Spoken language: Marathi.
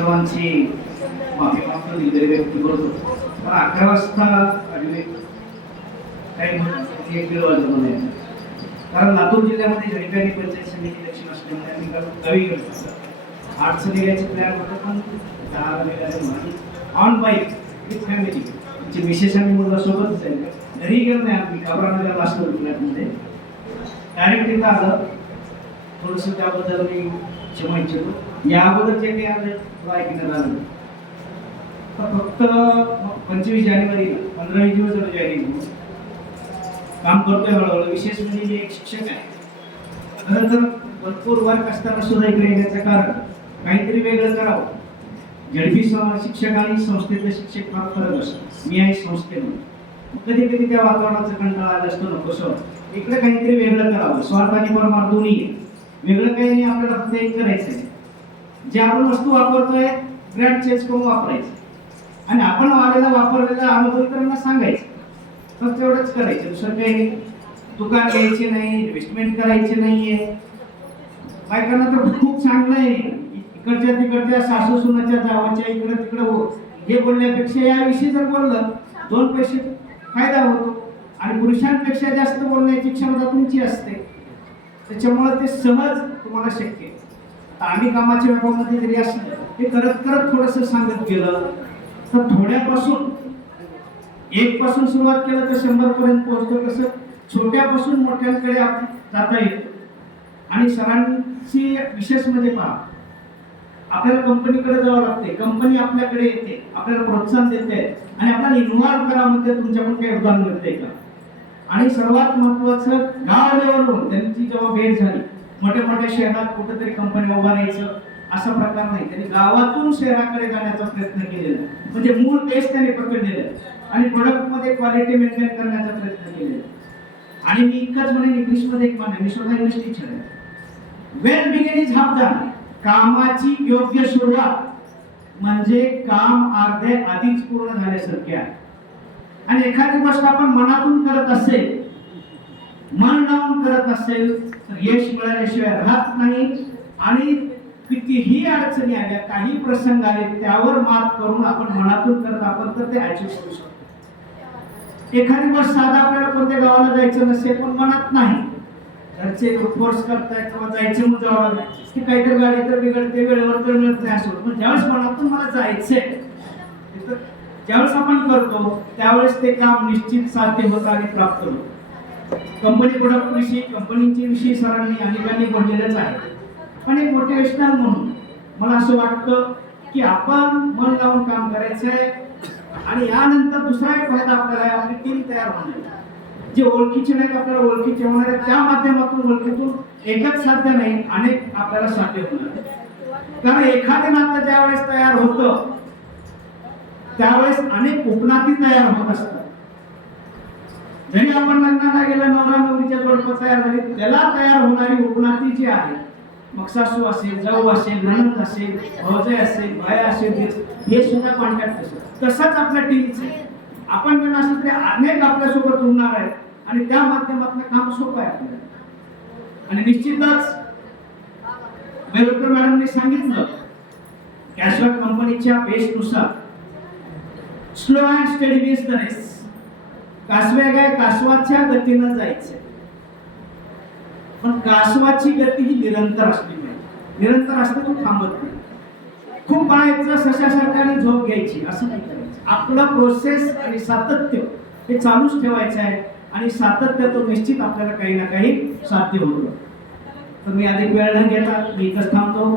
सर्वांची माफी मागतो दिलेली व्यक्ती करतो. पण 11 वाजता अजून काही एक दीड वाजता कारण लातूर जिल्ह्यामध्ये झडप्यानी पंचायत समिती इलेक्शन असल्यामुळे आम्ही गावी गेलो. 8 निघायचे प्लॅन होतं पण 10 निघाले ऑन बाईक विथ फॅमिली. आमची विशेष आम्ही मुलगा सोबतच आहे. घरी गेलो नाही आम्ही काबरानगरला असलो फ्लॅटमध्ये. डायरेक्ट तिथं आलं. थोडंसं त्याबद्दल मी क्षमा इच्छितो. या अगोदर जे काही आलं ऐकण्यात आलं फक्त 25 जानेवारी 15-20 दिवस झाले जॉईनिंग काम करतोय हळूहळू. विशेष म्हणजे मी एक शिक्षक आहे. खरं तर भरपूर वर्क असताना सुद्धा इकडे येण्याचं कारण काहीतरी वेगळं करावं. झडपी शिक्षक आणि संस्थेतले शिक्षक फार फरक असतो. मी आहे संस्थेमध्ये. कधी कधी त्या वातावरणाचा कंटाळा आला असतो नको सर इकडे काहीतरी वेगळं करावं. स्वार्थ आणि परमार्थ दोन्ही वेगळं काही नाही. आपल्याला फक्त एक करायचं आहे. जे आपण वस्तू वापरतोय ब्रँड चेंज करून वापरायचं आणि आपण आलेला वापरलेला अनुभव इतरांना सांगायचं. फक्त एवढंच करायचं. दुसरं काही दुकान घ्यायचे नाही, इन्व्हेस्टमेंट करायचे नाहीये. बायकांना तर खूप चांगलं आहे. इकडच्या तिकडच्या सासू सुनाच्या जावाच्या इकडं तिकडं हे बोलण्यापेक्षा याविषयी जर बोललं 2 पैसे फायदा होतो आणि पुरुषांपेक्षा जास्त बोलण्याची क्षमता तुमची असते. त्याच्यामुळे ते सहज तुम्हाला शक्य आहे. आम्ही कामाच्या व्यापामध्ये जरी असलं ते करत करत थोडंसं सांगत गेलं तर थोड्यापासून 1 पासून सुरुवात केलं तर 100 पर्यंत पोहोचतो. तसं छोट्यापासून मोठ्यांकडे आपण जाता येतं. आणि सरांची विशेष म्हणजे पहा आपल्याला कंपनीकडे जावं लागते. कंपनी आपल्याकडे येते, आपल्याला प्रोत्साहन देते आणि आपल्याला इन्व्हॉल्व करा म्हणते तुमच्याकडून काही योगदान मिळते का. आणि सर्वात महत्वाचं गाव लेवलवर त्यांची जेव्हा भेट झाली मोठ्या मोठ्या शहरात कुठेतरी कंपनी उभारायचं असा प्रकार नाही. त्यांनी गावातून शहराकडे जाण्याचा प्रयत्न केलेला. म्हणजे मूळ बेस त्यांनी पकडलेला आणि प्रोडक्टमध्ये क्वालिटी मेंटेन करण्याचा प्रयत्न केलेला. आणि मी इतकंच म्हणेन इंग्लिशमध्ये एक म्हण आहे. मी स्वतः इंग्लिश टीचर आहे. वेल बिगिन इज हाफ डन. कामाची योग्य सुरुवात म्हणजे काम अर्धे आधीच पूर्ण झाल्यासारखे आहे. आणि एखादी गोष्ट आपण मनातून करत असेल मन लावून करत असेल तर यश मिळाल्याशिवाय राहत नाही. आणि कितीही अडचणी आल्या काही प्रसंग आले त्यावर मात करून आपण मनातून करत आपण तर ते अचीव्ह करू शकतो. एखादी गोष्ट साधा आपल्याला कोणत्या गावाला जायचं नसेल पण मनात नाही घरचे फोर्स करताय किंवा जायचं मग जावं लागेल की काहीतरी गाडी तर बिघडते वेळेवर तर मिळत नाही असं. पण ज्यावेळेस मनातून मला जायचंय ज्यावेळेस आपण करतो त्यावेळेस ते काम निश्चित साध्य होतं आणि प्राप्त होतं. कंपनी प्रोडक्ट विषयी कंपनीची विषयी सरांनी अनेकांनी बोललेलंच आहे. पण एक मोटिवेशनल म्हणून मला असं वाटतं की आपण मन लावून काम करायचंय. आणि यानंतर दुसरा एक फायदा आपल्याला आपली टीम तयार होणार. जे ओळखीचे नाहीत आपल्याला ओळखीचे होणार आहे. त्या माध्यमातून ओळखीतून एकच साध्य नाही अनेक आपल्याला साध्य होणार. कारण एखादे नातं ज्यावेळेस तयार होतं त्यावेळेस अनेक उपनाती तयार होत असतात. जरी आपण लग्नाला गेलं नवरा नवरीच्या जोडपं तयार झाली त्याला तयार होणारी उपनाती जी आहे मग सासू असेल जाऊ असेल नणंद असेल भाऊजाई असेल भाया असेल हे सुद्धा कॉन्टॅक्ट असेल. तसंच आपल्या टीमचं आपण पण असं तरी अनेक आपल्यासोबत उरणार आहेत आणि त्या माध्यमातून काम सोपं आहे आपल्याला. आणि निश्चितच बेलकर मॅडमने सांगितलं कॅशवॅक कंपनीच्या बेसनुसार स्लो अँड स्टडी विज द रेस. कासव्या काय कासवाच्या गतीनं जायचं पण कासवाची गती ही निरंतर असली पाहिजे. निरंतर असतं तो थांबत नाही. खूप पाहायचं सशासारखा झोप घ्यायची असं नाही करायचं. आपलं प्रोसेस आणि सातत्य हे चालूच ठेवायचं आहे आणि सातत्य तो निश्चित आपल्याला काही ना काही साध्य होतं. तर मी अधिक वेळ न घेता मी इथंच थांबतो.